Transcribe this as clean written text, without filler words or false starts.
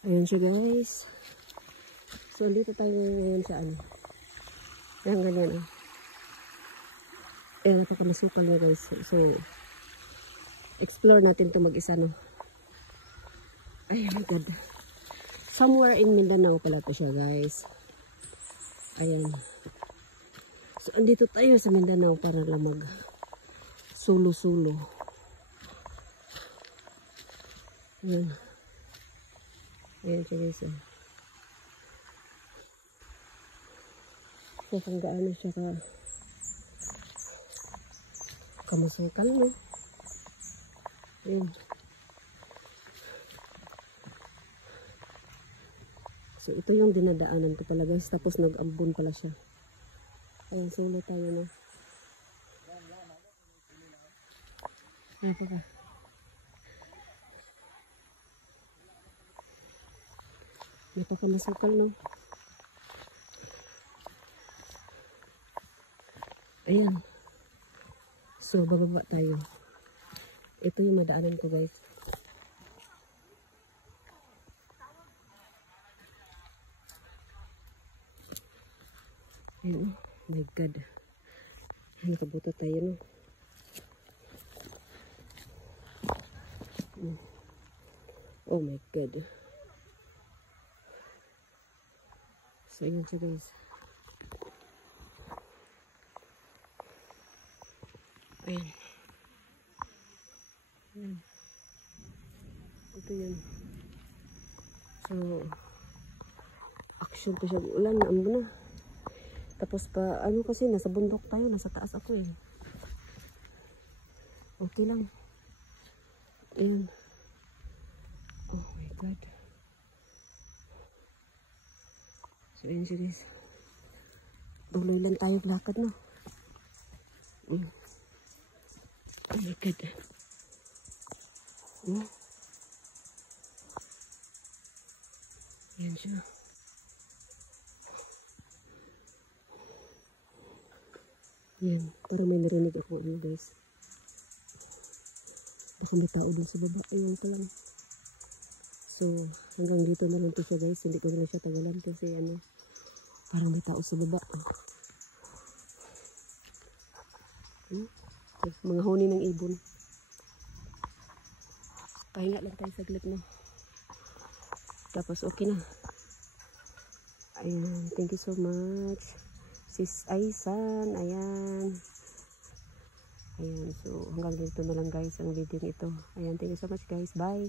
Ayan siya guys. So, dito tayo ngayon sa ano. Ayan, ganyan ah. Ayan, napakamasipal na guys. So, explore natin to mag-isa no. Ay my god. Somewhere in Mindanao pala to siya guys. Ayan. So, andito tayo sa Mindanao para lang mag solo-solo. Ayan. Ayan siya guys. So, kung gaano siya kamasangkal no. Ayan. So, ito yung dinadaanan ko pala guys. Tapos nag-ambon pala siya. Ayan, solo tayo na. Napaka. Napakamasukal, no? Ayan. So, bababa tayo. Ito yung madaanan ko, guys. Ayan, oh my god. Nakabuto tayo, no? Oh my god. So, ayan siya, guys. Ayan. Ayan. Ito yun. So, action pa siya. Ulan, naambo na. Tapos pa, ano kasi, nasa bundok tayo. Nasa taas ako eh. Okay lang. Ayan. Oh my god. So, ayan siya guys. Tuloy lang tayo lakad no. Oh my god. Oh. Ayan siya. Ayan. Parang may narinig ako guys. Baka may tao dun sa baba. Ayan pa lang. So, hanggang dito na lang to siya guys. Hindi ko na lang siya tagalan kasi ano, parang may tao sa baba. Mga huni ng ibon. Pahinga lang tayo saglit no. Tapos okay na. Ayan. Thank you so much. Sis Aisan. Ayan. Ayan. So, hanggang dito na lang guys ang video nito. Ayan. Thank you so much guys. Bye.